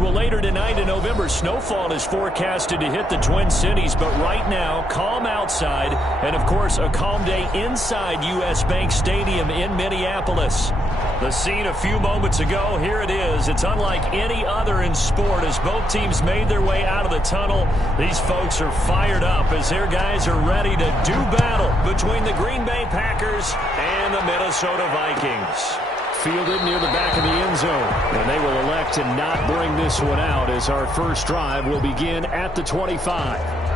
Well, later tonight in November, snowfall is forecasted to hit the Twin Cities, but right now, calm outside, and of course, a calm day inside U.S. Bank Stadium in Minneapolis. The scene a few moments ago, here it is. It's unlike any other in sport as both teams made their way out of the tunnel. These folks are fired up as their guys are ready to do battle between the Green Bay Packers and the Minnesota Vikings. Fielded near the back of the end zone, and they will elect to not bring this one out as our first drive will begin at the 25.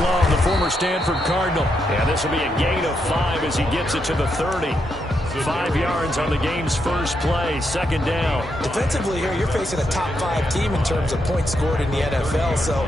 Love, the former Stanford Cardinal. And this will be a gain of 5 as he gets it to the 30. 5 yards on the game's first play, second down. Defensively here, you're facing a top 5 team in terms of points scored in the NFL. So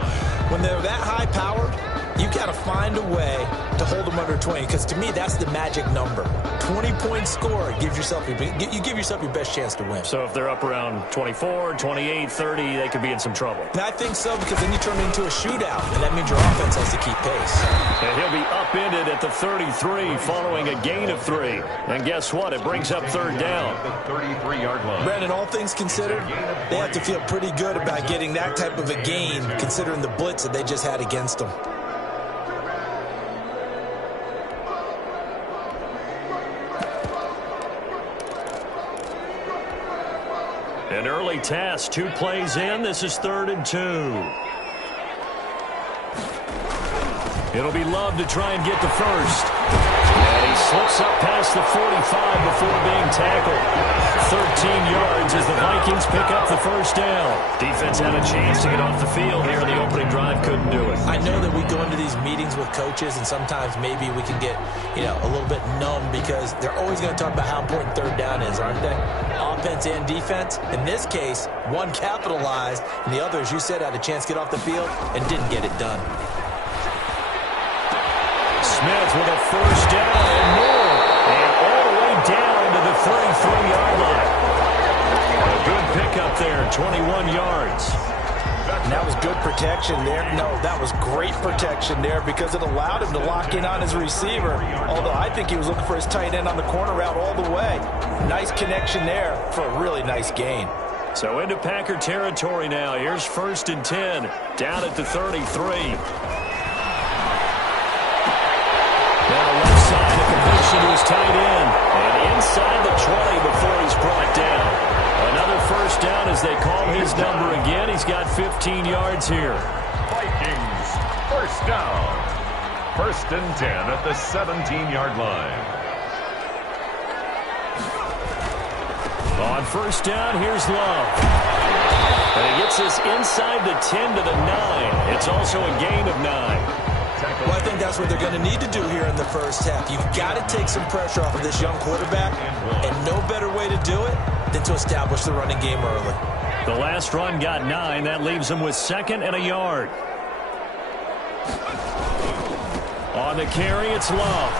when they're that high powered, you got to find a way to hold them under 20, because to me, that's the magic number. 20-point score, you give yourself your best chance to win. So if they're up around 24, 28, 30, they could be in some trouble. And I think so, because then you turn it into a shootout, and that means your offense has to keep pace. And he'll be upended at the 33 following a gain of 3. And guess what? It brings up third down. The 33-yard line. Brandon, all things considered, they have to feel pretty good about getting that type of a gain, considering the blitz that they just had against them. An early task, 2 plays in. This is 3rd and 2. It'll be Love to try and get the first. And he slips up past the 45 before being tackled. 13 yards as the Vikings pick up the first down. Defense had a chance to get off the field here in the opening drive, couldn't do it. I know that we go into these meetings with coaches, and sometimes maybe we can get, a little bit numb because they're always going to talk about how important third down is, aren't they? Offense and defense. In this case, one capitalized, and the other, as you said, had a chance to get off the field and didn't get it done. Smith with a first down and more. And all the way down to the 33-yard line. A good pickup there, 21 yards. And that was good protection there. No, that was great protection there because it allowed him to lock in on his receiver. Although I think he was looking for his tight end on the corner route all the way. Nice connection there for a really nice gain. So into Packer territory now. Here's 1st and 10, down at the 33. Now left side, a completion to his tight end. And inside the 20 before he's brought down. Another first down as they call his number again. He's got 15 yards here. Vikings, first down. 1st and 10 at the 17-yard line. On first down, here's Love. And he gets this inside the 10 to the 9. It's also a gain of 9. Well, I think that's what they're going to need to do here in the first half. You've got to take some pressure off of this young quarterback, and no better way to do it than to establish the running game early. The last run got 9. That leaves him with 2nd and a yard. On the carry, it's Love.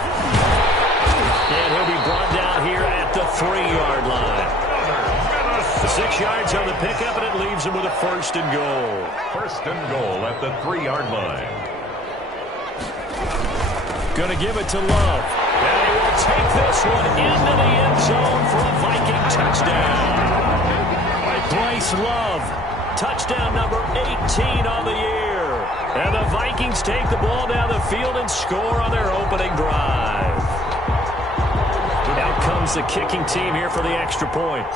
And he'll be brought down here at the 3-yard line. 6 yards on the pickup, and it leaves him with a 1st and goal. 1st and goal at the 3-yard line. Going to give it to Love. And he will take this one into the end zone for a Viking touchdown. Bryce Love, touchdown number 18 on the year. And the Vikings take the ball down the field and score on their opening drive. Out comes the kicking team here for the extra point.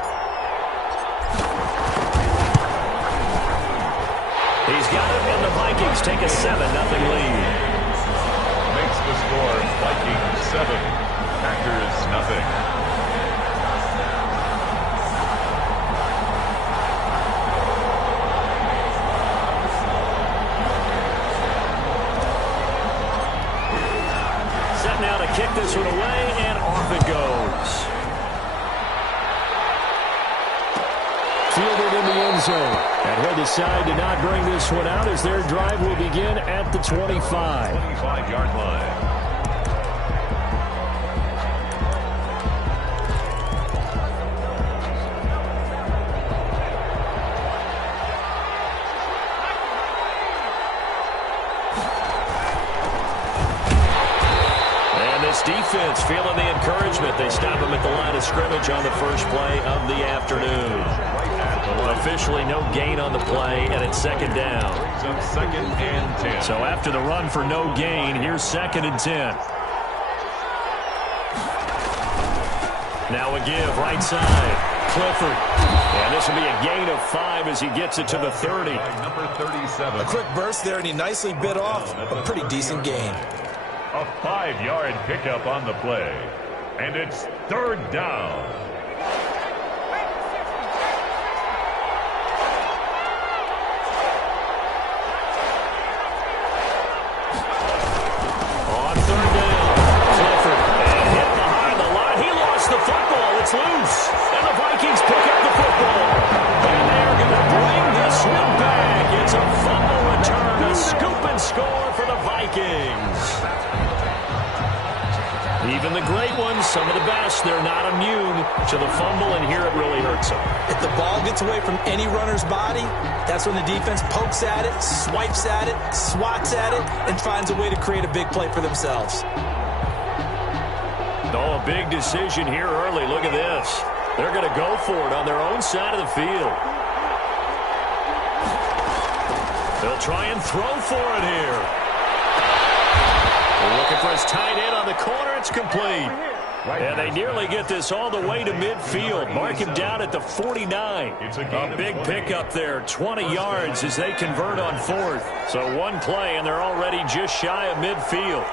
He's got it, and the Vikings take a 7-0 lead. Makes the score Vikings 7, Packers nothing. Now to kick this one away, and off it goes. fielded in the end zone. And he'll decide to not bring this one out as their drive will begin at the 25. 25-yard line. Defense feeling the encouragement. They stop him at the line of scrimmage on the first play of the afternoon. Officially no gain on the play, and it's second down. Second and 10. So after the run for no gain, here's second and 10. Now a give, right side. Clifford. And this will be a gain of 5 as he gets it to the 30. Number 37. A quick burst there, and he nicely bit off a pretty decent gain. A 5-yard pickup on the play. And it's third down. On third down, Clifford. And hit behind the line. He lost the football. It's loose. And the Vikings pick up the football. And they're going to bring this one back. It's a fumble return. A scoop and score for the Vikings. Even the great ones, some of the best, they're not immune to the fumble, and here it really hurts them. If the ball gets away from any runner's body, that's when the defense pokes at it, swipes at it, swats at it, and finds a way to create a big play for themselves. Oh, a big decision here early. Look at this. They're going to go for it on their own side of the field. They'll try and throw for it here. They're looking for his tight end on the corner. It's complete. And they nearly get this all the way to midfield. Mark him down at the 49. A big pickup there, 20 yards as they convert on fourth. So one play, and they're already just shy of midfield.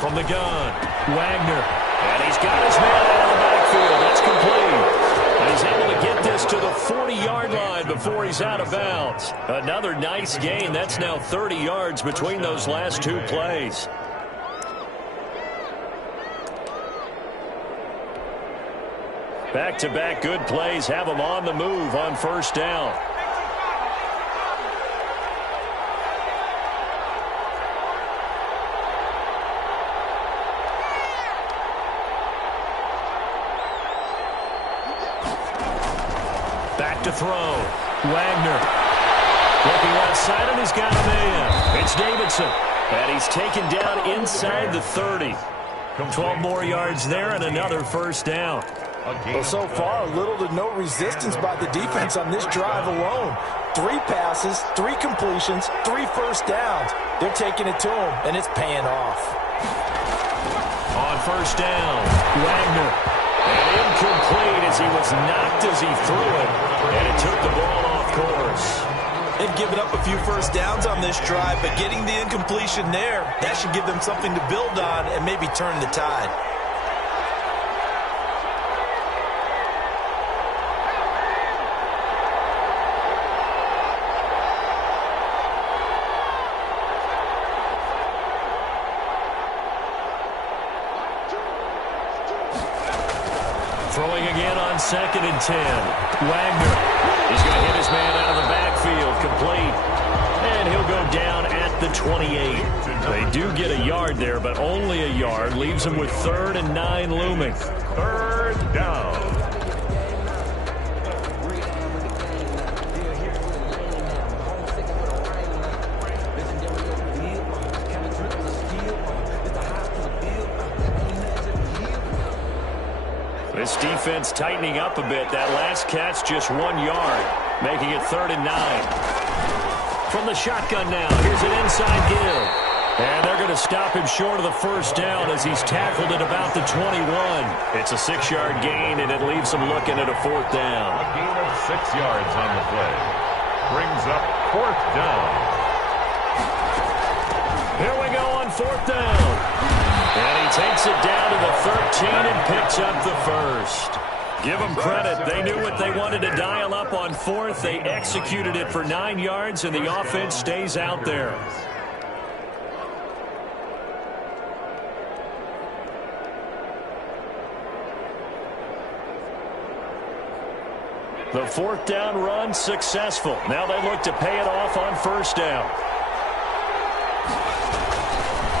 From the gun, Wagner. And he's got his man out of the backfield. That's complete. And he's able to get this to the 40-yard line before he's out of bounds. Another nice gain. That's now 30 yards between those last two plays. Back-to-back good plays have him on the move on first down. Back to throw. Wagner. Looking outside, and he's got a man. It's Davidson. And he's taken down inside the 30. 12 more yards there and another first down. Well, so far, little to no resistance by the defense on this drive alone. 3 passes, 3 completions, 3 first downs. They're taking it to him, and it's paying off. On first down, Wagner. And incomplete as he was knocked as he threw it. And it took the ball off course. They've given up a few first downs on this drive, but getting the incompletion there, that should give them something to build on and maybe turn the tide. Throwing again on second and 10. Wagner. He's going to hit his man out of the backfield. Complete. And he'll go down at the 28. They do get a yard there, but only a yard. Leaves him with 3rd and 9 looming. Third down. This defense tightening up a bit. That last catch just 1 yard, making it 3rd and 9. From the shotgun now, here's an inside give. And they're going to stop him short of the first down as he's tackled at about the 21. It's a 6-yard gain, and it leaves him looking at a 4th down. A gain of 6 yards on the play. Brings up 4th down. Here we go on 4th down. And he takes it down to the 13 and picks up the first. Give them credit. They knew what they wanted to dial up on fourth. They executed it for 9 yards, and the offense stays out there. The fourth down run successful. Now they look to pay it off on first down.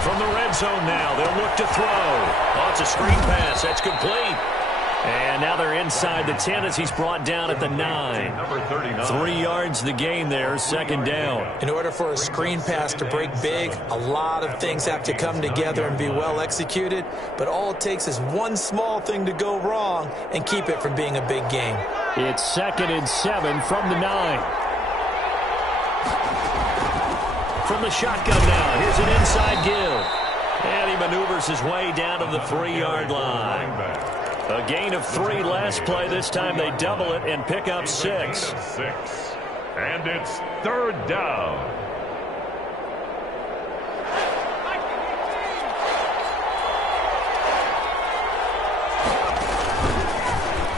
From the red zone now, they'll look to throw. Oh, it's a screen pass. That's complete. And now they're inside the 10 as he's brought down at the 9. 3 yards the gain there, second down. In order for a screen pass to break big, a lot of things have to come together and be well executed. But all it takes is one small thing to go wrong and keep it from being a big gain. It's 2nd and 7 from the 9. From the shotgun now, here's an inside give. And he maneuvers his way down to the 3-yard line. A gain of 3 last play. This time they double it and pick up 6. And it's 3rd down.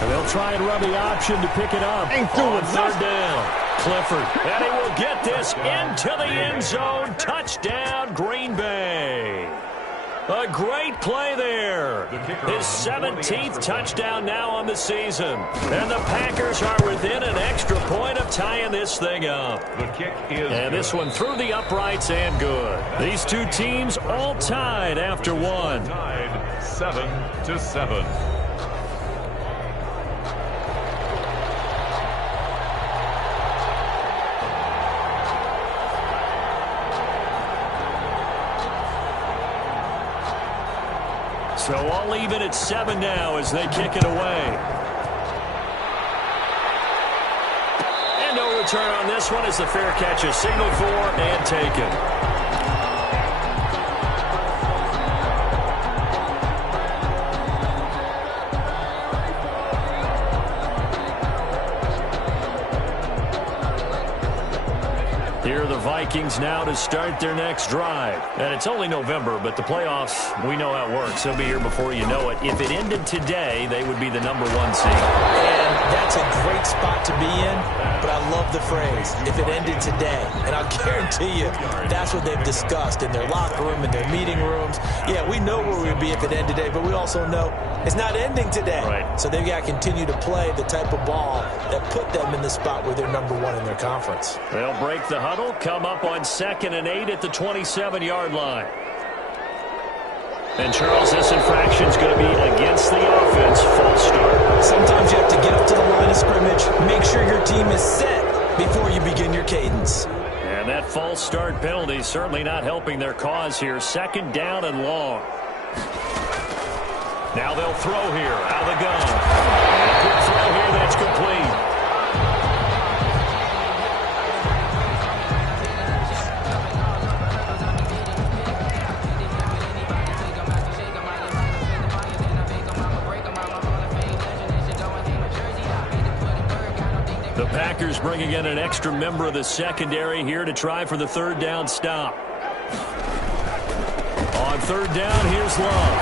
And they'll try and run the option to pick it up on 3rd down. Clifford, and he will get this into the end zone. Touchdown, Green Bay. A great play there. His 17th touchdown now on the season. And the Packers are within an extra point of tying this thing up. The kick is and this one through the uprights and good. These two teams all tied after one. Tied 7-7. So all even at 7 now as they kick it away. And no return on this one as the fair catch is signaled for and taken. Here are the Vikings now to start their next drive. And it's only November, but the playoffs, we know how it works. They'll be here before you know it. If it ended today, they would be the #1 seed. And that's a great spot to be in, but I love the phrase, if it ended today. And I'll guarantee you, that's what they've discussed in their locker room, in their meeting rooms. Yeah, we know where we'd be if it ended today, but we also know it's not ending today. Right. So they've got to continue to play the type of ball that put them in the spot where they're #1 in their conference. They'll break the huddle, come up on 2nd and 8 at the 27-yard line. And Charles, this infraction is going to be against the offense. False start. Sometimes you have to get up to the line of scrimmage, make sure your team is set before you begin your cadence. And that false start penalty is certainly not helping their cause here. 2nd down and long. Now they'll throw here out of the gun. And a quick throw here that's complete. The Packers bringing in an extra member of the secondary here to try for the 3rd down stop. On 3rd down, here's Love.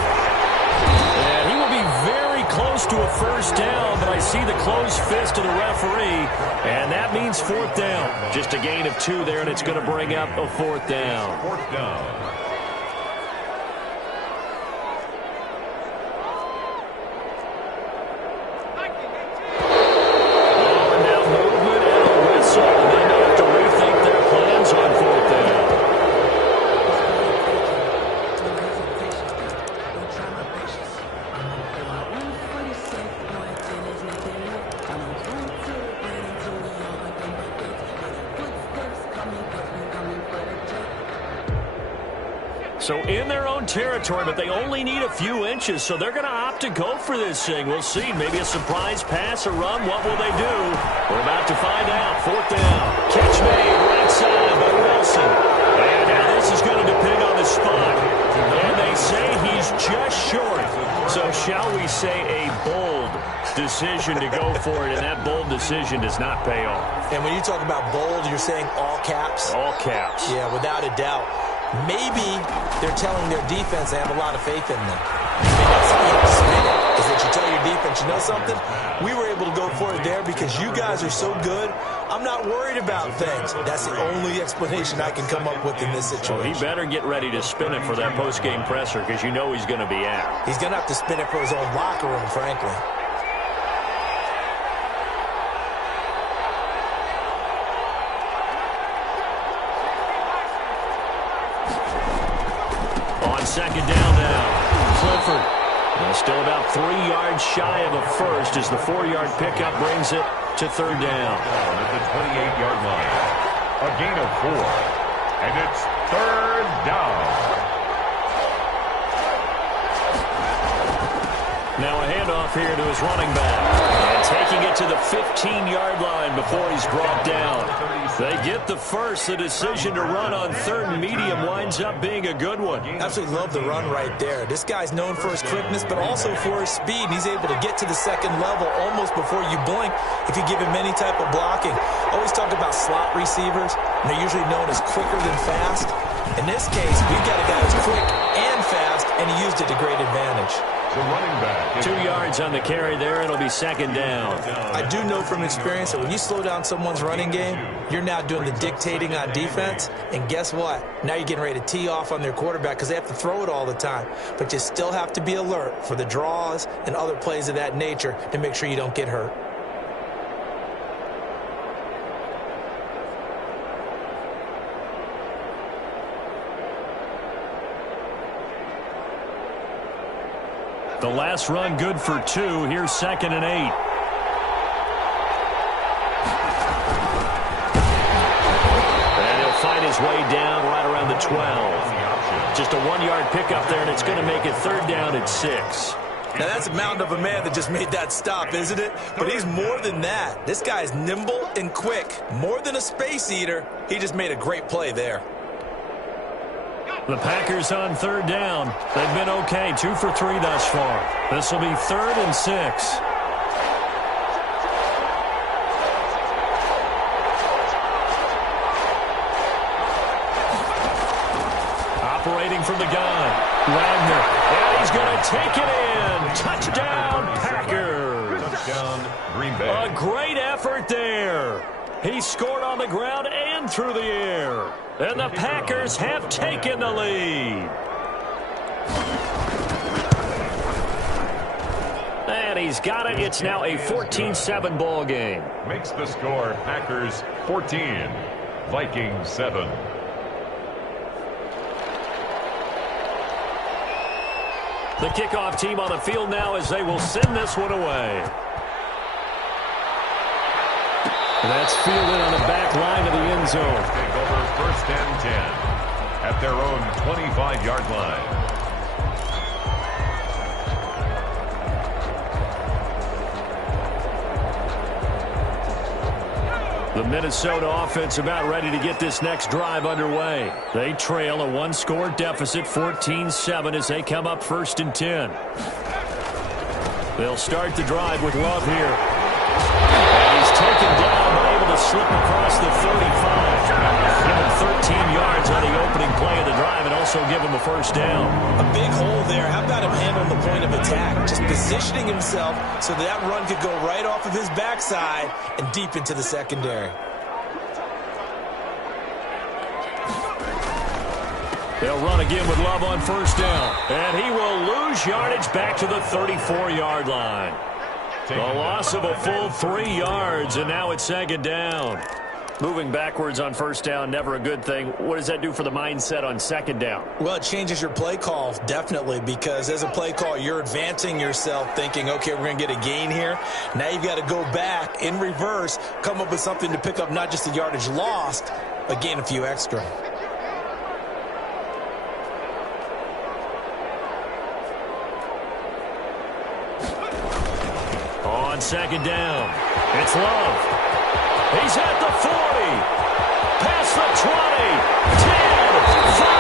And he will be very close to a first down, but I see the closed fist of the referee, and that means 4th down. Just a gain of 2 there, and it's going to bring up a 4th down. 4th down. So in their own territory, but they only need a few inches, so they're going to opt to go for this thing. We'll see. Maybe a surprise pass or run. What will they do? We're about to find out. 4th down. Catch made right side by Wilson. And now this is going to depend on the spot. And they say he's just short. So shall we say a bold decision to go for it, and that bold decision does not pay off. And when you talk about bold, you're saying all caps? All caps. Yeah, without a doubt. Maybe they're telling their defense they have a lot of faith in them. I mean, that's how you have to spin it, is that you tell your defense you know something? We were able to go for it there because you guys are so good. I'm not worried about things. That's the only explanation I can come up with in this situation. Well, he better get ready to spin it for that post-game presser because you know he's going to be out. He's going to have to spin it for his own locker room, frankly. On second down now, Clifford. Still about 3 yards shy of a first as the 4-yard pickup brings it to third down. At the 28-yard line. A gain of 4. And it's third down. Now a handoff here to his running back. And taking it to the 15-yard line before he's brought down. They get the first. The decision to run on third and medium winds up being a good one. Absolutely love the run right there. This guy's known for his quickness, but also for his speed. And he's able to get to the second level almost before you blink if you give him any type of blocking. Always talk about slot receivers, and they're usually known as quicker than fast. In this case, we've got a guy who's quick and fast, and he used it to great advantage. The running back. 2 yards on the carry there. It'll be second down. I do know from experience that when you slow down someone's running game, you're now doing the dictating on defense. And guess what? Now you're getting ready to tee off on their quarterback because they have to throw it all the time. But you still have to be alert for the draws and other plays of that nature to make sure you don't get hurt. The last run good for 2. Here's second and 8. And he'll find his way down right around the 12. Just a 1-yard pickup there, and it's going to make it third down at 6. Now, that's a mountain of a man that just made that stop, isn't it? But he's more than that. This guy's nimble and quick. More than a space eater. He just made a great play there. The Packers on third down. They've been okay, 2 for 3 thus far. This will be third and 6. Operating from the gun, Wagner, and he's going to take it in. Touchdown, Packers. Touchdown, Green Bay. A great effort there. He scored on the ground and through the air. And the Packers have taken the lead. And he's got it. It's now a 14-7 ball game. Makes the score Packers 14, Vikings 7. The kickoff team on the field now as they will send this one away. That's fielded on the back line of the end zone. Take over first and 10 at their own 25-yard line. The Minnesota offense about ready to get this next drive underway. They trail a 1-score deficit, 14-7, as they come up first and 10. They'll start the drive with Love here. And he's taken down, but able to slip across the 35. Give him 13 yards on the opening play of the drive and also give him a first down. A big hole there. How about him handling the point of attack? Just positioning himself so that run could go right off of his backside and deep into the secondary. They'll run again with Love on first down. And he will lose yardage back to the 34-yard line. The loss of a full 3 yards, and now it's second down. Moving backwards on first down, never a good thing. What does that do for the mindset on second down? Well, it changes your play call, definitely, because as a play call, you're advancing yourself thinking, okay, we're going to get a gain here. Now you've got to go back in reverse, come up with something to pick up not just the yardage lost, but gain a few extra. On second down, it's Love. He's at the 40, past the 20, 10, 5,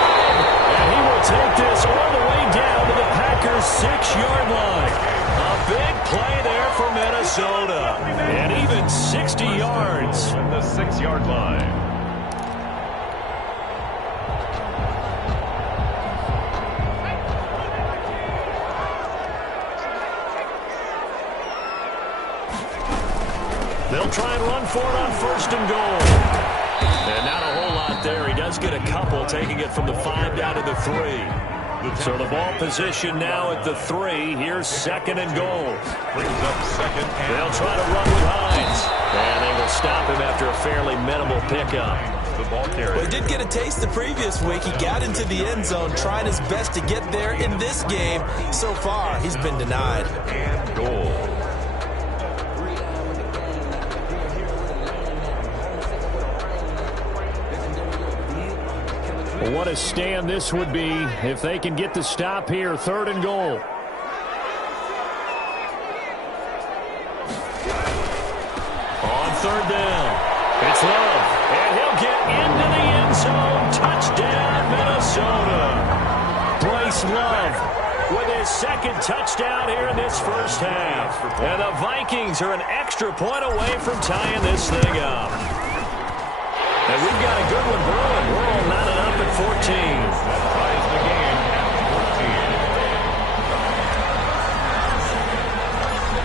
and he will take this all the way down to the Packers' 6-yard line. A big play there for Minnesota, and even 60 yards. At the 6-yard line. They'll try and run for it on 1st and goal. And not a whole lot there. He does get a couple, taking it from the 5 down to the 3. So the ball position now at the 3. Here's 2nd and goal. Brings up 2nd and they'll try to run with Hines. And they will stop him after a fairly minimal pickup. the ball carrier. Well, he did get a taste the previous week. He got into the end zone, trying his best to get there in this game. So far, he's been denied. And goal. Well, what a stand this would be if they can get the stop here. 3rd and goal. On 3rd down, it's Love, and he'll get into the end zone. Touchdown, Minnesota. Bryce Love with his 2nd touchdown here in this first half. And the Vikings are an extra point away from tying this thing up. And we've got a good one brewing. We're all knotted up at 14. That ties the game at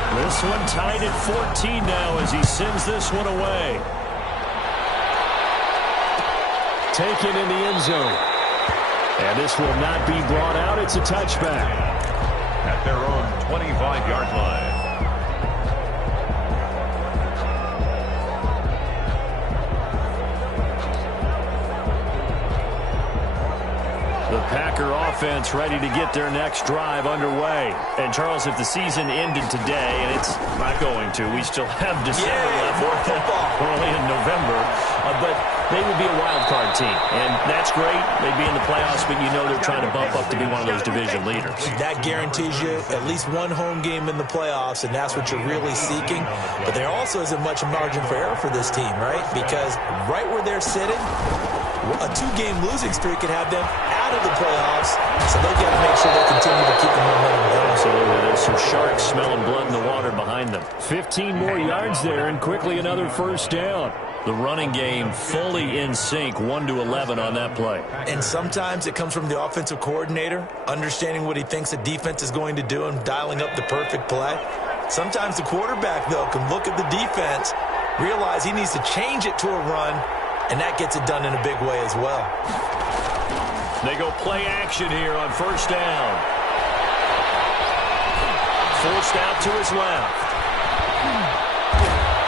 14. This one tied at 14 now as he sends this one away. Taken in the end zone. And this will not be brought out. It's a touchback. At their own 25-yard line. The Packer offense ready to get their next drive underway. And, Charles, if the season ended today, and it's not going to, we still have December left. More football. Early in November. But they would be a wild card team. And that's great. They'd be in the playoffs, but you know they're trying to bump up to be one of those division leaders. That guarantees you at least one home game in the playoffs, and that's what you're really seeking. But there also isn't much margin for error for this team, right? Because right where they're sitting, a 2-game losing streak could have them out of the playoffs, so they've got to make sure they continue to keep the momentum going. Absolutely. There's some sharks smelling blood in the water behind them. 15 more yards there, and quickly another first down. The running game fully in sync, 1-11 on that play. And sometimes it comes from the offensive coordinator, understanding what he thinks the defense is going to do and dialing up the perfect play. Sometimes the quarterback, though, can look at the defense, realize he needs to change it to a run, and that gets it done in a big way as well. They go play action here on first down. Forced out to his left.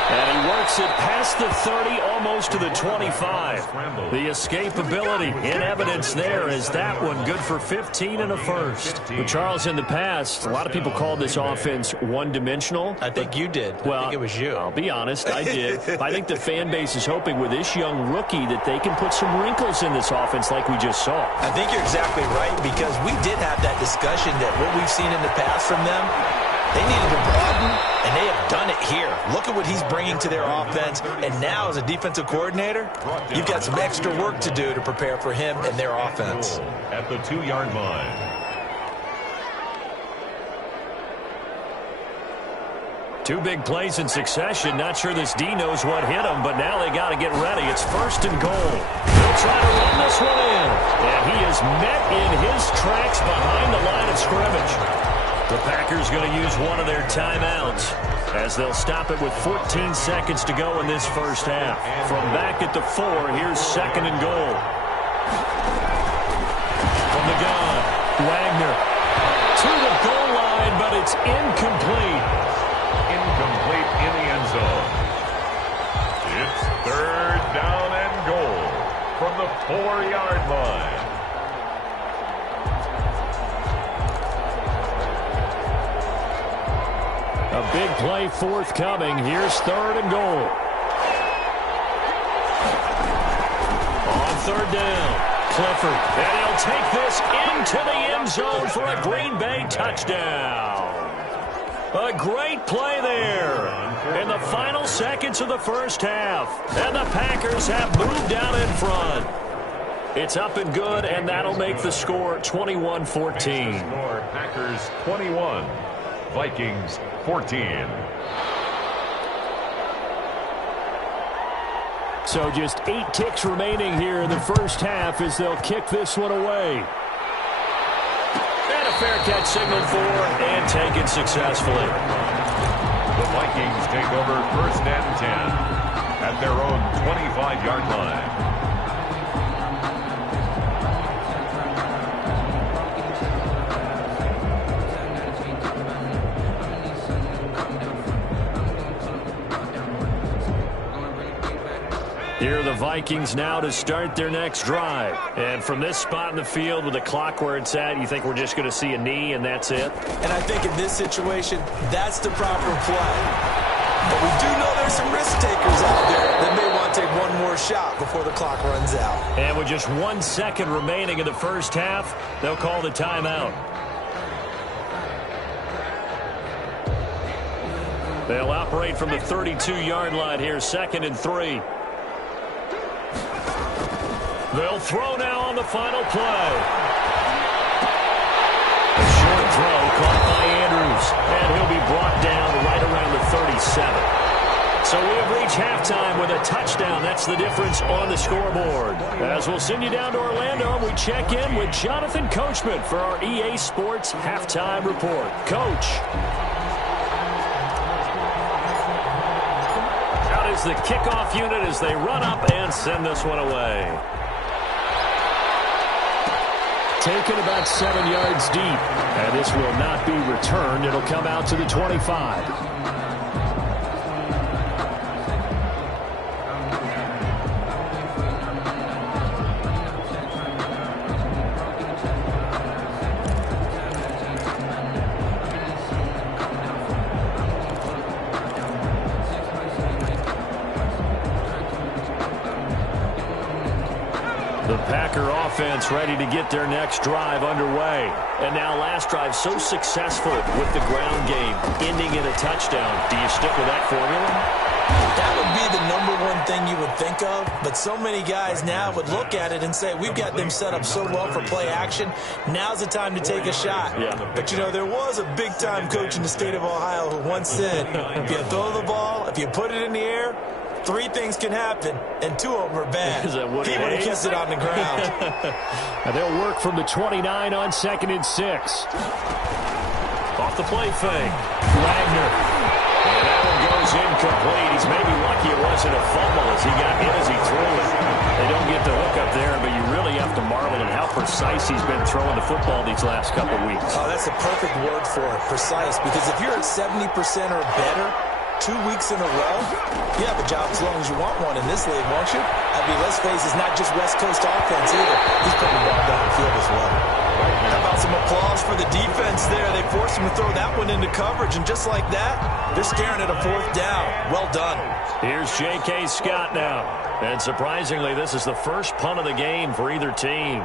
And he works it past the 30, almost to the 25. The escapability in evidence there is that one good for 15 and a first. But Charles, in the past, a lot of people called this offense one-dimensional. I think you did. Well, I think it was you. I'll be honest, I did. I think the fan base is hoping with this young rookie that they can put some wrinkles in this offense like we just saw. I think you're exactly right, because we did have that discussion that what we've seen in the past from them, they needed to broaden, and they have done it here. Look at what he's bringing to their offense, and now as a defensive coordinator, you've got some extra work to do to prepare for him and their offense. At the 2-yard line. Two big plays in succession. Not sure this D knows what hit him, but now they got to get ready. It's 1st and goal. They'll try to run this one in. And he is met in his tracks behind the line of scrimmage. The Packers going to use one of their timeouts as they'll stop it with 14 seconds to go in this first half. From back at the 4, here's 2nd and goal. From the gun, Wagner to the goal line, but it's incomplete. Incomplete in the end zone. It's 3rd down and goal from the 4-yard line. A big play forthcoming. Here's 3rd and goal. On 3rd down, Clifford. And he'll take this into the end zone for a Green Bay touchdown. A great play there in the final seconds of the first half. And the Packers have moved out in front. It's up and good, and that'll make the score 21-14. Packers 21. Vikings 14. So just 8 ticks remaining here in the first half as they'll kick this one away. And a fair catch signaled for and taken successfully. The Vikings take over 1st and 10 at their own 25-yard line. Here are the Vikings now to start their next drive. And from this spot in the field with the clock where it's at, you think we're just going to see a knee and that's it? And I think in this situation, that's the proper play. But we do know there's some risk takers out there that may want to take one more shot before the clock runs out. And with just 1 second remaining in the first half, they'll call the timeout. They'll operate from the 32-yard line here, 2nd and 3. They'll throw now on the final play. A short throw caught by Andrews, and he'll be brought down right around the 37. So we have reached halftime with a touchdown. That's the difference on the scoreboard. As we'll send you down to Orlando, we check in with Jonathan Coachman for our EA Sports Halftime Report. Coach. Out is the kickoff unit as they run up and send this one away. Taken about 7 yards deep, and this will not be returned. It'll come out to the 25. The Packer offense ready to get their next drive underway. And now last drive so successful with the ground game, ending in a touchdown. Do you stick with that formula? That would be the #1 thing you would think of, but so many guys now would look at it and say, we've got them set up so well for play action, now's the time to take a shot. Yeah. But, you know, there was a big-time coach in the state of Ohio who once said, if you throw the ball, if you put it in the air, 3 things can happen, and 2 of them are bad. Is that what he would have kissed it on the ground. And they'll work from the 29 on 2nd and 6. Off the play fake. Wagner. And that one goes incomplete. He's maybe lucky it wasn't a fumble as he got hit as he threw it. They don't get the hook up there, but you really have to marvel at how precise he's been throwing the football these last couple weeks. Oh, that's a perfect word for it, precise, because if you're at 70% or better 2 weeks in a row, you have a job as long as you want one in this league, won't you? I mean, let's face it, it's not just West Coast offense either. He's putting the ball downfield as well. How about some applause for the defense there? They forced him to throw that one into coverage, and just like that, they're staring at a 4th down. Well done. Here's J.K. Scott now. And surprisingly, this is the first punt of the game for either team.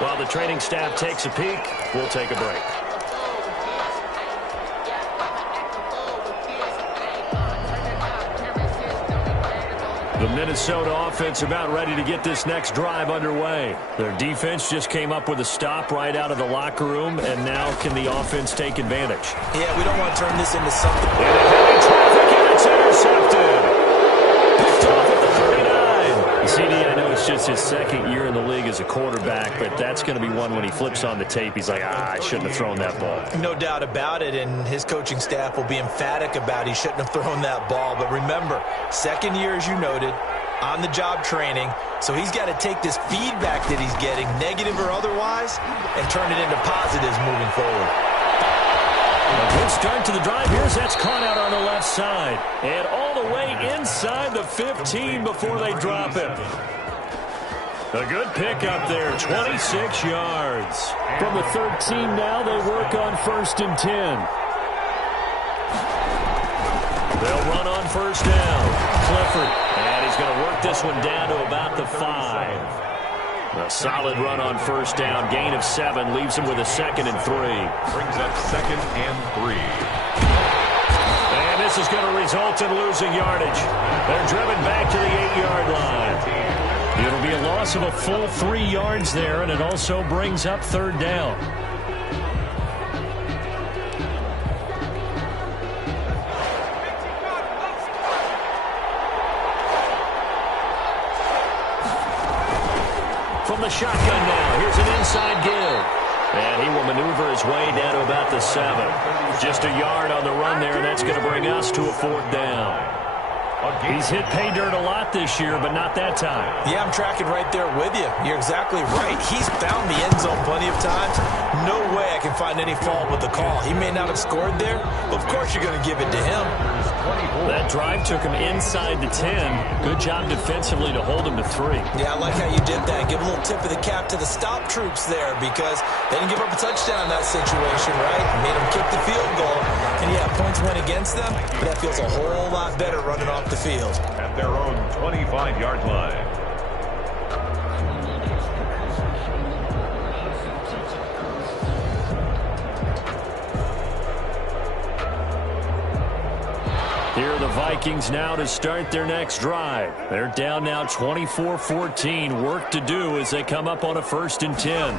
While the training staff takes a peek, we'll take a break. The Minnesota offense about ready to get this next drive underway. Their defense just came up with a stop right out of the locker room, and now can the offense take advantage? Yeah, we don't want to turn this into something. And a heavy traffic, and it's intercepted. Picked off at the 39. CD, I know it's just his 2nd year in the league as a quarterback, but that's going to be one when he flips on the tape. He's like, I shouldn't have thrown that ball. No doubt about it, and his coaching staff will be emphatic about he shouldn't have thrown that ball. But remember, 2nd year, as you noted, on-the-job training, so he's got to take this feedback that he's getting, negative or otherwise, and turn it into positives moving forward. A good start to the drive. Here's that's caught out on the left side. And all the way inside the 15 before they drop it. A good pick up there, 26 yards. From the 13 now, they work on 1st and 10. They'll run on 1st down. Clifford, and he's going to work this one down to about the 5. A solid run on 1st down. Gain of 7 leaves him with a 2nd and 3. Brings up 2nd and 3. And this is going to result in losing yardage. They're driven back to the 8-yard line. It'll be a loss of a full 3 yards there, and it also brings up 3rd down. the shotgun now. Here's an inside give. And he will maneuver his way down to about the 7. Just a yard on the run there, and that's going to bring us to a 4th down. He's hit pay dirt a lot this year, but not that time. Yeah, I'm tracking right there with you. You're exactly right. He's found the end zone plenty of times. No way I can find any fault with the call. He may not have scored there, but of course you're going to give it to him. That drive took him inside the 10. Good job defensively to hold him to 3. Yeah, I like how you did that. Give a little tip of the cap to the stop troops there because they didn't give up a touchdown in that situation, right? Made them kick the field goal. And yeah, points went against them, but that feels a whole lot better running off the field. At their own 25-yard line. Here are the Vikings now to start their next drive. They're down now 24-14. Work to do as they come up on a 1st and 10.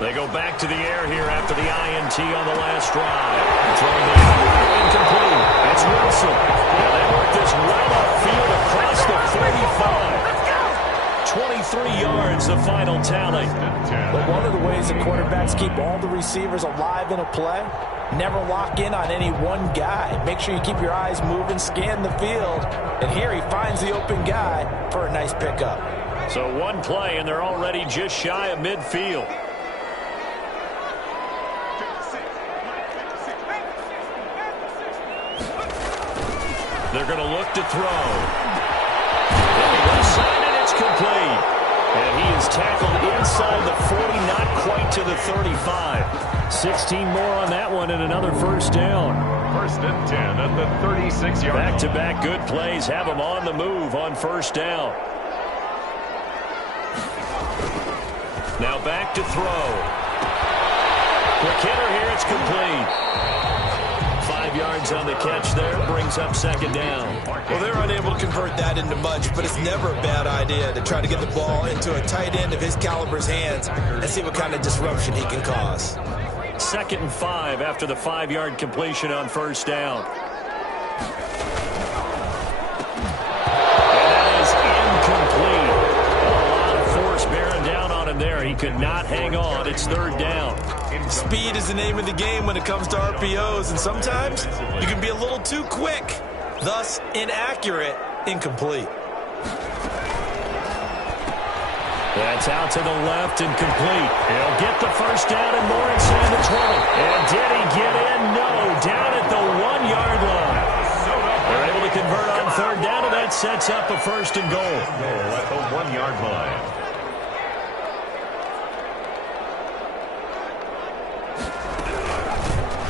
They go back to the air here after the INT on the last drive. Throwing the incomplete. It's Wilson. And they work this right upfield across the 35. 23 yards, the final tally. But one of the ways the quarterbacks keep all the receivers alive in a play, never lock in on any one guy. Make sure you keep your eyes moving, scan the field. And here he finds the open guy for a nice pickup. So one play, and they're already just shy of midfield. They're going to look to throw. Left side, and it's complete. And he is tackled inside the 40, not quite to the 35. 16 more on that one and another 1st down. 1st and 10 at the 36-yard line. Back-to-back good plays have him on the move on 1st down. Now back to throw. Quick hitter here, it's complete. 5 yards on the catch there, brings up 2nd down. Well, they're unable to convert that into much, but it's never a bad idea to try to get the ball into a tight end of his caliber's hands and see what kind of disruption he can cause. 2nd and 5 after the 5-yard completion on 1st down. And that is incomplete. A lot of force bearing down on him there. He could not hang on. It's 3rd down. Speed is the name of the game when it comes to RPOs, and sometimes you can be a little too quick, thus inaccurate, incomplete. That's out to the left and complete. He'll get the 1st down and more inside the 20. And did he get in? No, down at the 1-yard line. They're able to convert on 3rd down, and that sets up a 1st and goal. At the 1-yard line.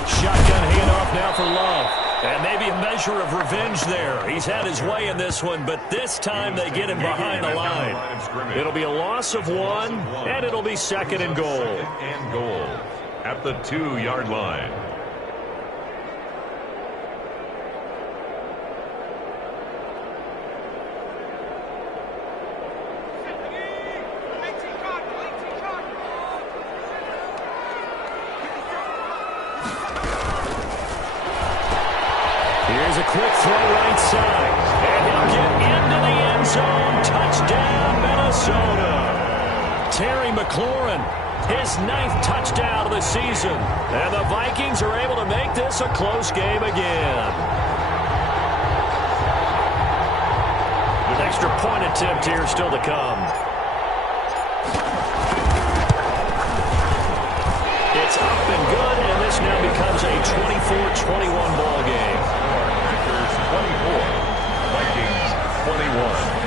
Shotgun handoff now for Love. And maybe a measure of revenge there. He's had his way in this one, but this time they get him behind the line. It'll be a loss of 1, and it'll be 2nd and goal. 2nd and goal at the 2-yard line. Here's a quick throw right side. And he'll get into the end zone. Touchdown, Minnesota. Terry McLaurin, his 9th touchdown of the season. And the Vikings are able to make this a close game again. An extra point attempt here still to come. It's up and good, and this now becomes a 24-21 ball game. 24, Vikings 21.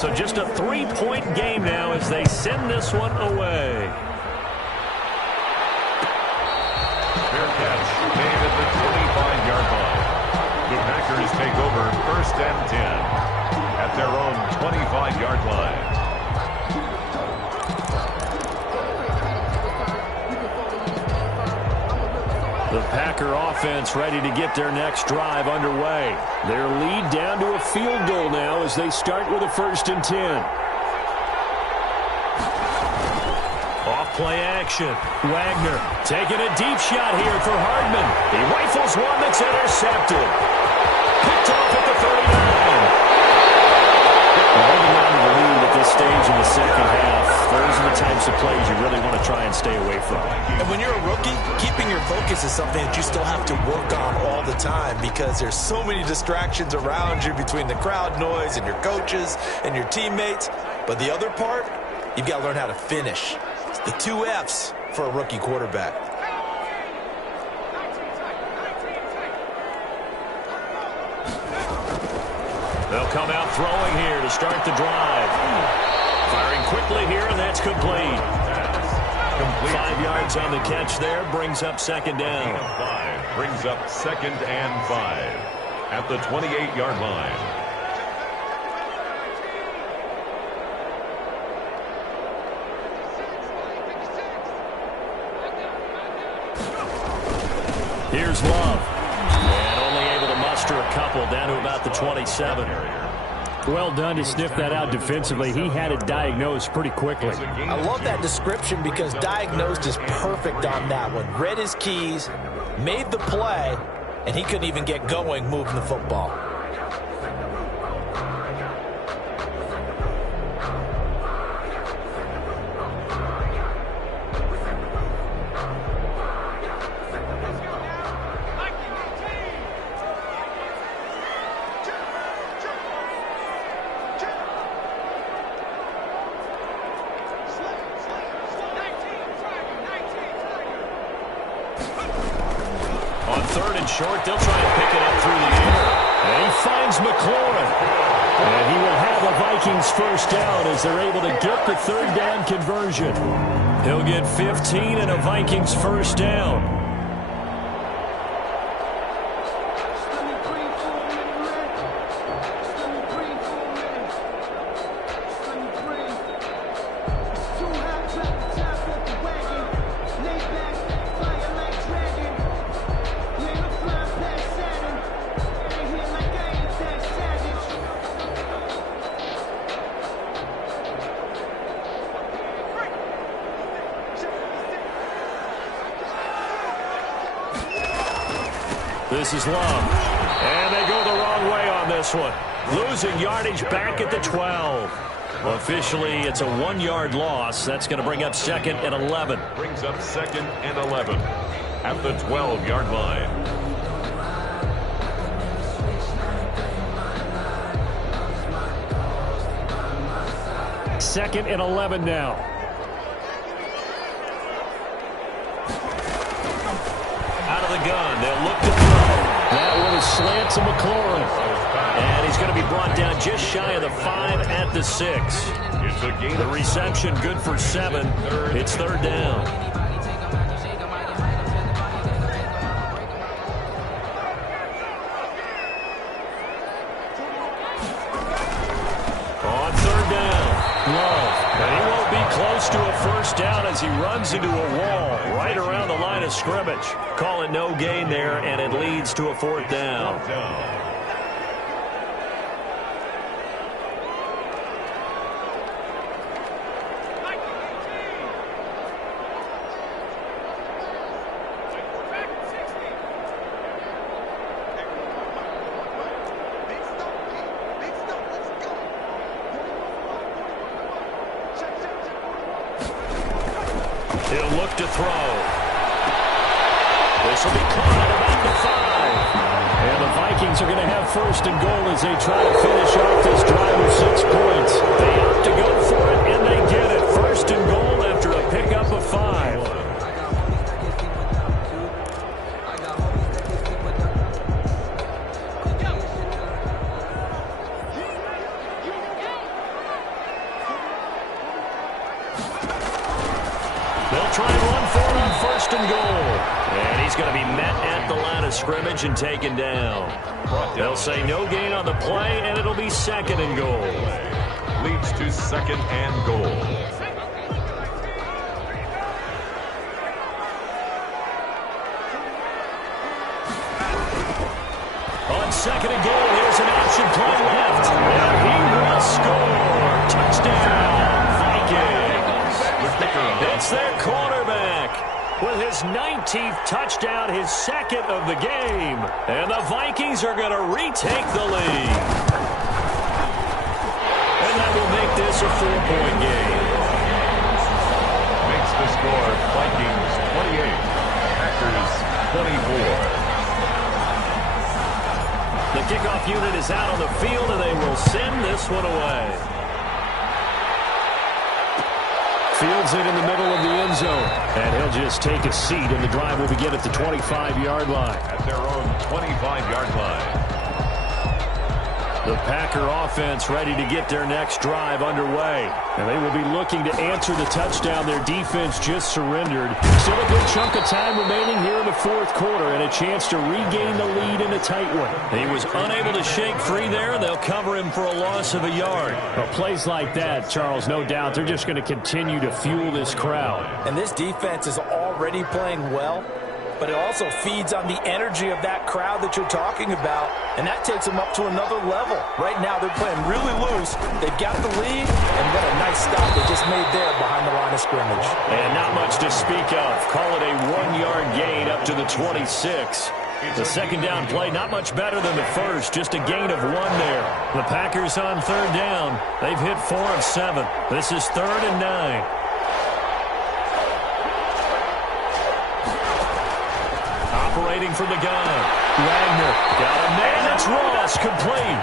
So just a 3-point game now as they send this one away. Fair catch made at the 25-yard line. The Packers take over 1st and 10 at their own 25-yard line. The Packers Packer offense ready to get their next drive underway. Their lead down to a field goal now as they start with a 1st and 10. Off-play action. Wagner taking a deep shot here for Hardman. He rifles one that's intercepted. Picked off at the 39. Holding on to the lead at this stage in the second half. Those are the types of plays you really want to try and stay away from. And when you're a rookie, keeping your focus is something that you still have to work on all the time because there's so many distractions around you between the crowd noise and your coaches and your teammates. But the other part, you've got to learn how to finish. It's the 2 F's for a rookie quarterback. They'll come out throwing here to start the drive. Firing quickly here, and that's complete. 5 yards on the catch there, brings up 2nd down. 5 brings up 2nd and 5 at the 28-yard line. Here's Love. And only able to muster a couple down to about the 27. Well done to sniff that out defensively. He had it diagnosed pretty quickly. I love that description because diagnosed is perfect on that one. Read his keys, made the play, and he couldn't even get going moving the football. Short, they'll try and pick it up through the air. And he finds McLaurin. And he will have a Vikings 1st down as they're able to get the 3rd down conversion. He'll get 15 and a Vikings 1st down. This is Love. And they go the wrong way on this one. Losing yardage back at the 12. Officially, it's a 1-yard loss. That's going to bring up 2nd and 11. Brings up 2nd and 11 at the 12-yard line. Second and 11 now. Out of the gun. They'll look to throw. That one is slant to McLaurin. And he's going to be brought down just shy of the 5 at the 6. The reception good for 7. It's 3rd down. On 3rd down, Love. And he won't be close to a 1st down as he runs into a wall right around the line of scrimmage. Call it no gain there, and it leads to a 4th down. He'll look to throw. This will be caught at about the 5. And the Vikings are going to have 1st and goal as they try to finish off this drive with 6 points. They have to go for it, and they get it. 1st and goal after a pickup of 5. They'll try and run for it on 1st and goal. And he's going to be met at the line of scrimmage and taken down. They'll say no gain on the play, and it'll be 2nd and goal. Leads to 2nd and goal. with his 19th touchdown, his second of the game. And the Vikings are going to retake the lead. And that will make this a 4-point game. Makes the score Vikings 28, Packers 24. The kickoff unit is out on the field, and they will send this one away. Fields it in the middle of the end zone. And he'll just take a seat, and the drive will begin at the 25-yard line. At their own 25-yard line. The Packer offense ready to get their next drive underway. And they will be looking to answer the touchdown their defense just surrendered. Still a good chunk of time remaining here in the fourth quarter and a chance to regain the lead in a tight one. He was unable to shake free there, and they'll cover him for a loss of a yard. Well, plays like that, Charles, no doubt, they're just going to continue to fuel this crowd. And this defense is already playing well, but it also feeds on the energy of that crowd that you're talking about, and that takes them up to another level. Right now, they're playing really loose. They've got the lead, and what a nice stop they just made there behind the line of scrimmage. And not much to speak of. Call it a 1-yard gain up to the 26. The second down play, not much better than the first, just a gain of 1 there. The Packers on third down. They've hit 4 of 7. This is 3rd and 9. Operating from the gun. Wagner got a man. It's Ross, complete.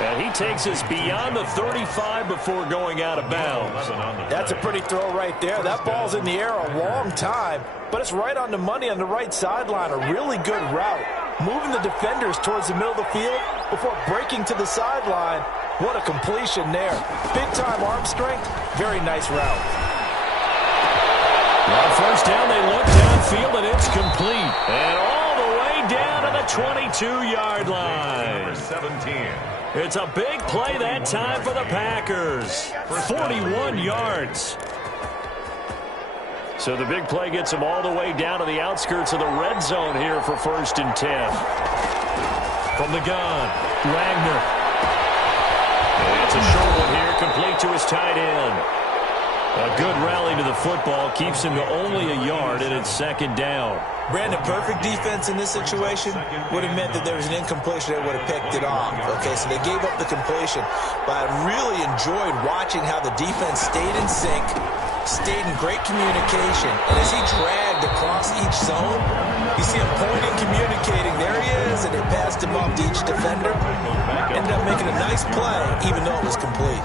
And he takes us beyond the 35 before going out of bounds. That's a pretty throw right there. That ball's in the air a long time, but it's right on the money on the right sideline. A really good route. Moving the defenders towards the middle of the field before breaking to the sideline. What a completion there. Big-time arm strength. Very nice route. On first down, they look downfield, and it's complete. And all the way down to the 22-yard line. Number 17. It's a big play that time for the Packers. 41 yards. So the big play gets them all the way down to the outskirts of the red zone here for 1st and 10. From the gun, Wagner. And it's a short one here, complete to his tight end. A good rally to the football keeps him to only a yard, and it's 2nd down. Brandon, perfect defense in this situation would have meant that there was an incompletion that would have picked it off. Okay, so they gave up the completion. But I really enjoyed watching how the defense stayed in sync, stayed in great communication. And as he dragged across each zone, you see him pointing, communicating. There he is, and they passed him off to each defender. Ended up making a nice play, even though it was complete.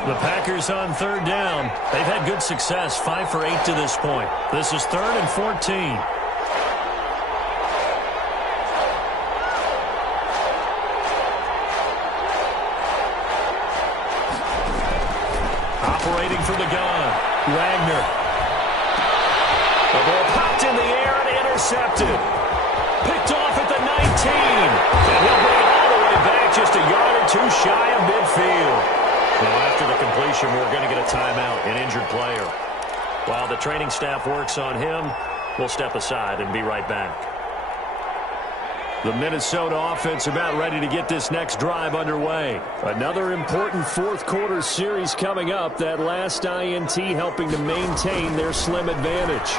The Packers on third down. They've had good success, 5 for 8 to this point. This is 3rd and 14. Operating from the gun, Wagner. The ball popped in the air and intercepted. Picked off at the 19. And he'll bring it all the way back, just a yard or 2 shy of midfield. Now, after the completion, we're going to get a timeout, an injured player. While the training staff works on him, we'll step aside and be right back. The Minnesota offense about ready to get this next drive underway. Another important fourth quarter series coming up. That last INT helping to maintain their slim advantage.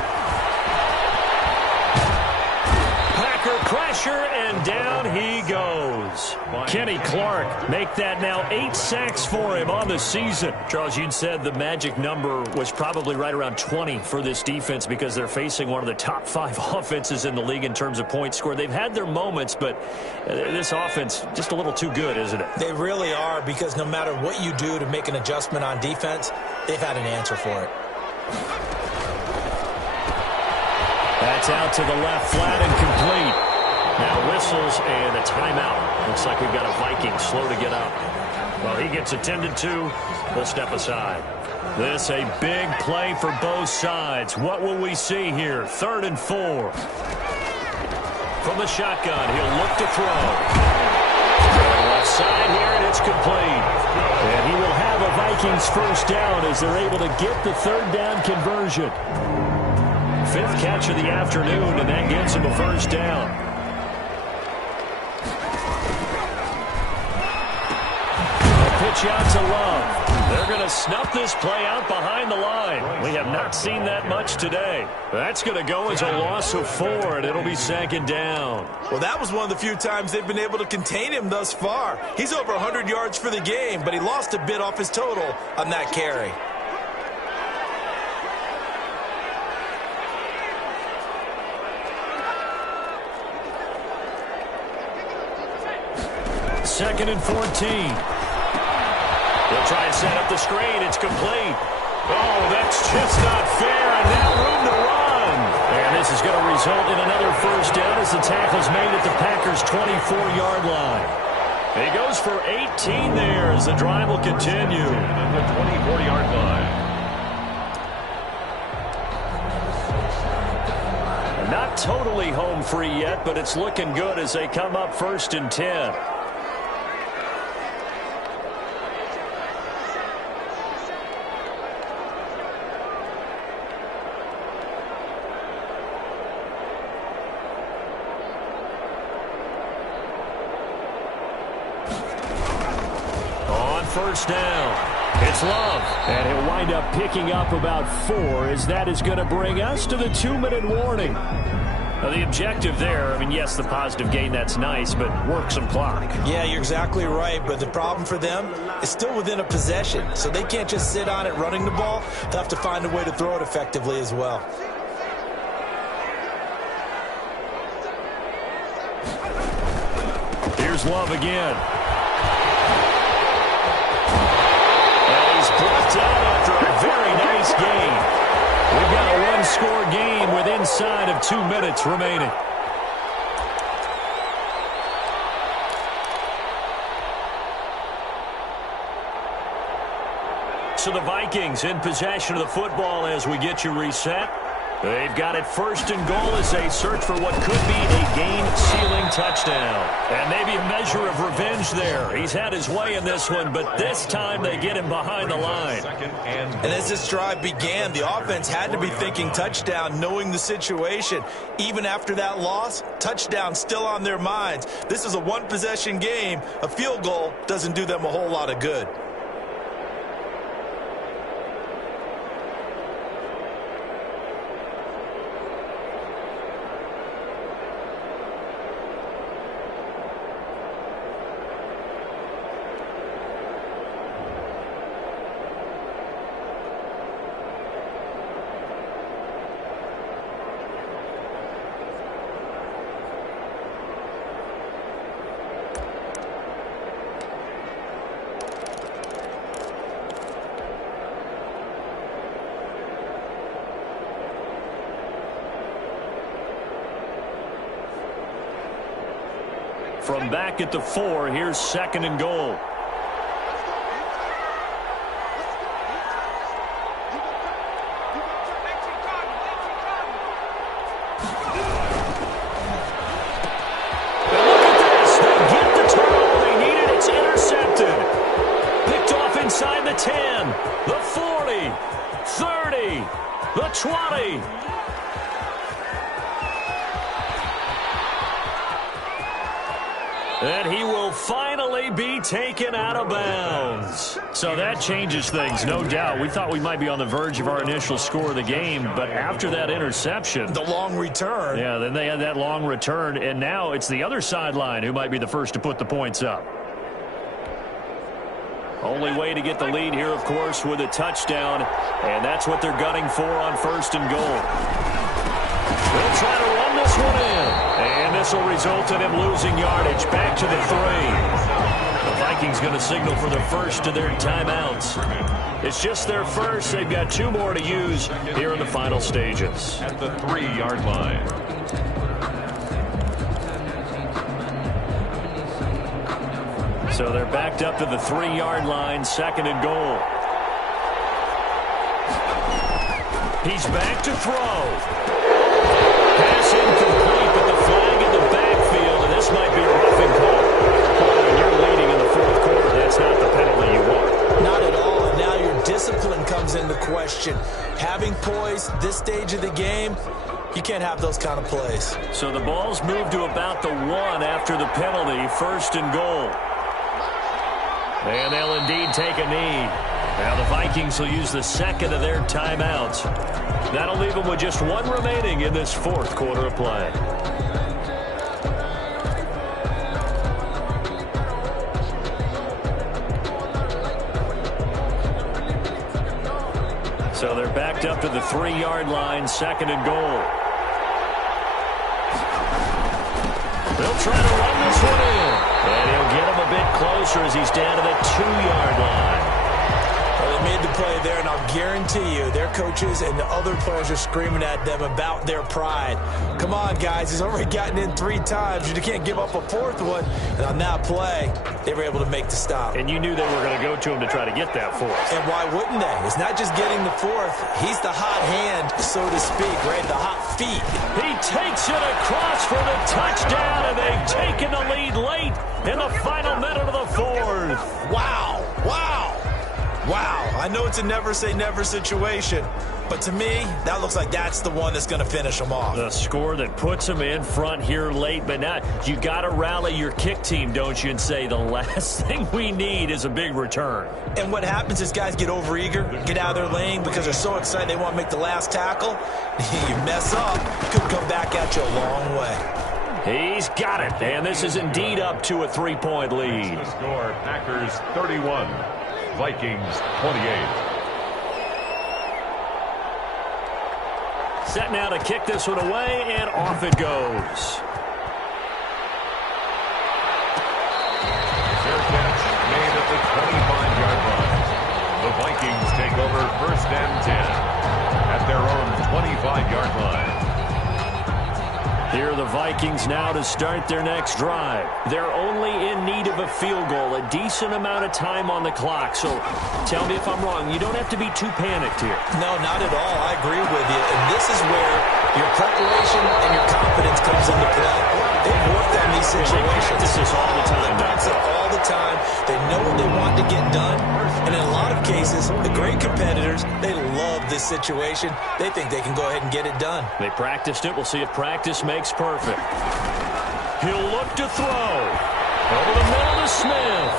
Packer pressure, and down he goes. Kenny Clark make that now 8 sacks for him on the season. Charles, you'd said the magic number was probably right around 20 for this defense because they're facing one of the top 5 offenses in the league in terms of points scored. They've had their moments, but this offense just a little too good, isn't it? They really are, because no matter what you do to make an adjustment on defense, they've had an answer for it. That's out to the left, flat and complete. Now whistles and a timeout. Looks like we've got a Viking slow to get up. Well, he gets attended to. We'll step aside. This a big play for both sides. What will we see here? 3rd and 4. From the shotgun, he'll look to throw. Left side here, and it's complete. And he will have a Vikings first down as they're able to get the 3rd down conversion. 5th catch of the afternoon, and that gets him a first down. A pitch out to Love. They're going to snuff this play out behind the line. We have not seen that much today. That's going to go as a loss of 4, and it'll be 2nd down. Well, that was one of the few times they've been able to contain him thus far. He's over 100 yards for the game, but he lost a bit off his total on that carry. Second and 14. They'll try and set up the screen. It's complete. Oh, that's just not fair, and now room to run. And this is going to result in another 1st down as the tackle's made at the Packers' 24-yard line. He goes for 18 there as the drive will continue. At the 24-yard line. Not totally home free yet, but it's looking good as they come up 1st and 10. First down. It's Love. And he'll wind up picking up about 4 as that is going to bring us to the 2-minute warning. Now, the objective there, I mean, yes, the positive gain, that's nice, but work some clock. Yeah, you're exactly right, but the problem for them is still within a possession, so they can't just sit on it running the ball. They'll have to find a way to throw it effectively as well. Here's Love again. Brought down after a very nice game. We've got a one-score game with inside of 2 minutes remaining. So the Vikings in possession of the football as we get you reset. They've got it 1st and goal as they search for what could be a game-sealing touchdown. And maybe a measure of revenge there. He's had his way in this one, but this time they get him behind the line. And as this drive began, the offense had to be thinking touchdown, knowing the situation. Even after that loss, touchdown still on their minds. This is a one-possession game. A field goal doesn't do them a whole lot of good. From back at the 4, here's 2nd and goal. Inside the 10, the 40, 30, the 20. And he will finally be taken out of bounds. So that changes things, no doubt. We thought we might be on the verge of our initial score of the game, but after that interception. The long return. Yeah, then they had that long return, and now it's the other sideline who might be the first to put the points up. Only way to get the lead here, of course, with a touchdown, and that's what they're gunning for on 1st and goal. They'll try to run this one in, and this will result in him losing yardage back to the 3. The Vikings going to signal for the first of their timeouts. It's just their first. They've got 2 more to use here in the final stages. At the 3-yard line. So they're backed up to the 3-yard line, 2nd and goal. He's back to throw. Pass incomplete, but the flag in the backfield, and this might be a roughing call. When you're leading in the 4th quarter, that's not the penalty you want. Not at all, and now your discipline comes into question. Having poise this stage of the game, you can't have those kind of plays. So the ball's moved to about the 1 after the penalty, 1st and goal. And they'll indeed take a knee. Now the Vikings will use the second of their timeouts. That'll leave them with just one remaining in this fourth quarter of play. So they're backed up to the 3-yard line, second and goal. They'll try to run this one in. And he'll get him a bit closer as he's down to the 2-yard line. Well, they made the play there, and I'll guarantee you their coaches and the other players are screaming at them about their pride. Come on, guys. He's already gotten in 3 times. You can't give up a 4th one. And on that play, they were able to make the stop. And you knew they were going to go to him to try to get that 4th. And why wouldn't they? It's not just getting the 4th. He's the hot hand, so to speak, right? The hot feet. He takes it across for the touchdown, and they've taken the lead late in the final minute of the 4th. Wow. Wow. Wow, I know it's a never-say-never situation, but to me, that looks like that's the one that's going to finish them off. The score that puts them in front here late, but now you got to rally your kick team, don't you, and say the last thing we need is a big return. And what happens is guys get overeager, get out of their lane because they're so excited they want to make the last tackle. You mess up, could come back at you a long way. He's got it, and this is indeed up to a 3-point lead. The score, Packers 31. Vikings 28. Set now to kick this one away, and off it goes. Fair catch made at the 25-yard line. The Vikings take over 1st and 10 at their own 25-yard line. Here are the Vikings now to start their next drive. They're only in need of a field goal, a decent amount of time on the clock. So tell me if I'm wrong. You don't have to be too panicked here. No, not at all. I agree with you. And this is where your preparation and your confidence comes into play. They've worked on these situations. They practice this all the time. They practice it all the time. They know what they want to get done. And in a lot of cases, the great competitors, they love this situation. They think they can go ahead and get it done. They practiced it. We'll see if practice makes perfect. He'll look to throw. Over the middle to Smith.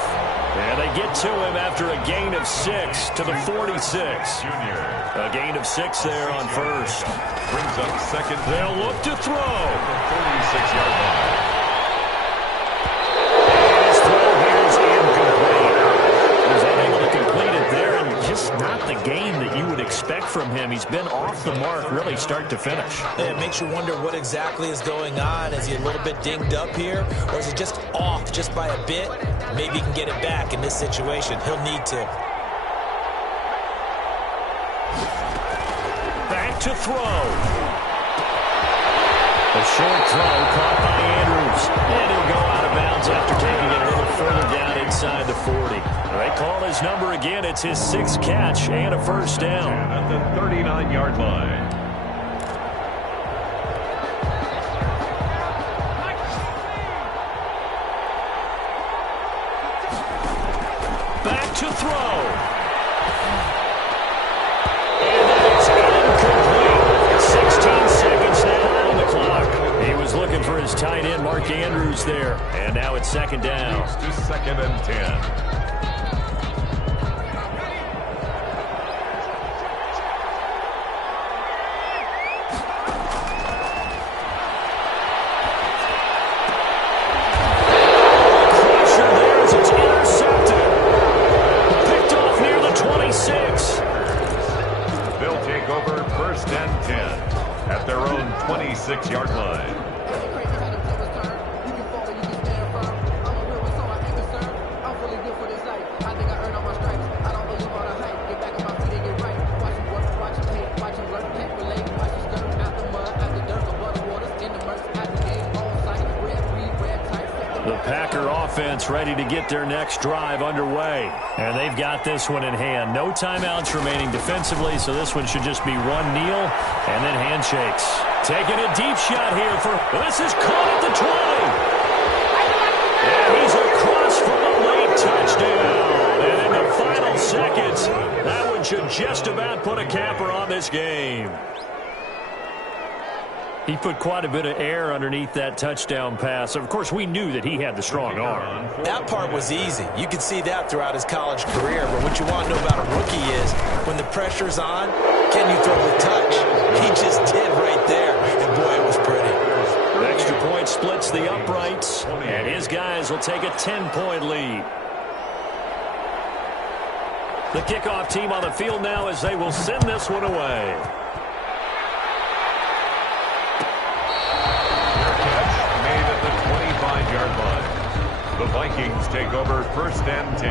And they get to him after a gain of 6 to the 46. A gain of 6 there on first. Brings up second. They'll look to throw. 36-yard line. His throw here is incomplete. He's unable to complete it there, and just not the game that you would expect from him. He's been off the mark really start to finish. It makes you wonder what exactly is going on. Is he a little bit dinged up here, or is it just off just by a bit? Maybe he can get it back in this situation. He'll need to. Back to throw. A short throw caught by Andrews. And he'll go out of bounds after taking it a little further down inside the 40. They call his number again. It's his 6th catch and a first down. And at the 39-yard line. Back to throw. And that is incomplete. 16 seconds now on the clock. He was looking for his tight end, Mark Andrews, there. And now it's second down. To 2nd and 10. They'll take over 1st and 10 at their own 26-yard line. The Packer offense ready to get their next drive underway. And they've got this one in hand. No timeouts remaining defensively, so this one should just be one kneel and then handshakes. Taking a deep shot here for... This is caught at the 20. And he's across for the late touchdown. And in the final seconds, that one should just about put a capper on this game. He put quite a bit of air underneath that touchdown pass. Of course, we knew that he had the strong arm. That part was easy. You could see that throughout his college career. But what you want to know about a rookie is when the pressure's on, can you throw with touch? He just did right there. And, boy, it was pretty. The extra point splits the uprights, and his guys will take a 10-point lead. The kickoff team on the field now as they will send this one away. The Vikings take over 1st and 10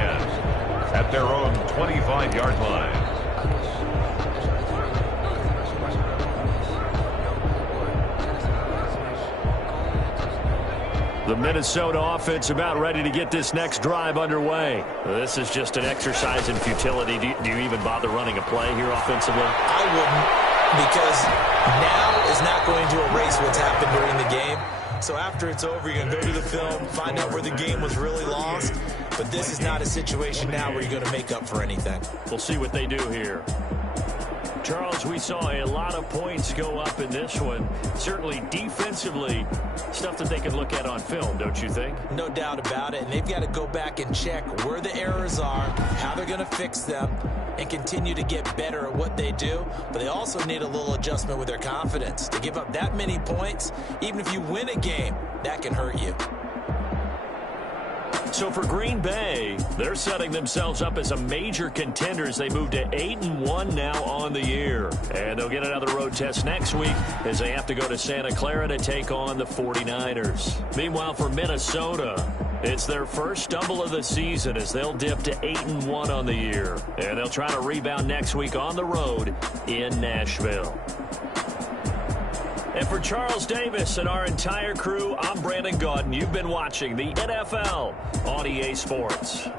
at their own 25-yard line. The Minnesota offense about ready to get this next drive underway. This is just an exercise in futility. Do you even bother running a play here offensively? I wouldn't, because now is not going to erase what's happened during the game. So after it's over, you're going to go to the film, find out where the game was really lost. But this is not a situation now where you're going to make up for anything. We'll see what they do here. Charles, we saw a lot of points go up in this one. Certainly defensively, stuff that they can look at on film, don't you think? No doubt about it. And they've got to go back and check where the errors are, how they're going to fix them, and continue to get better at what they do. But they also need a little adjustment with their confidence. To give up that many points, even if you win a game, that can hurt you. So for Green Bay, they're setting themselves up as a major contender as they move to 8-1 now on the year. And they'll get another road test next week as they have to go to Santa Clara to take on the 49ers. Meanwhile, for Minnesota, it's their first stumble of the season as they'll dip to 8-1 on the year. And they'll try to rebound next week on the road in Nashville. And for Charles Davis and our entire crew, I'm Brandon Gaudin. You've been watching the NFL on EA Sports.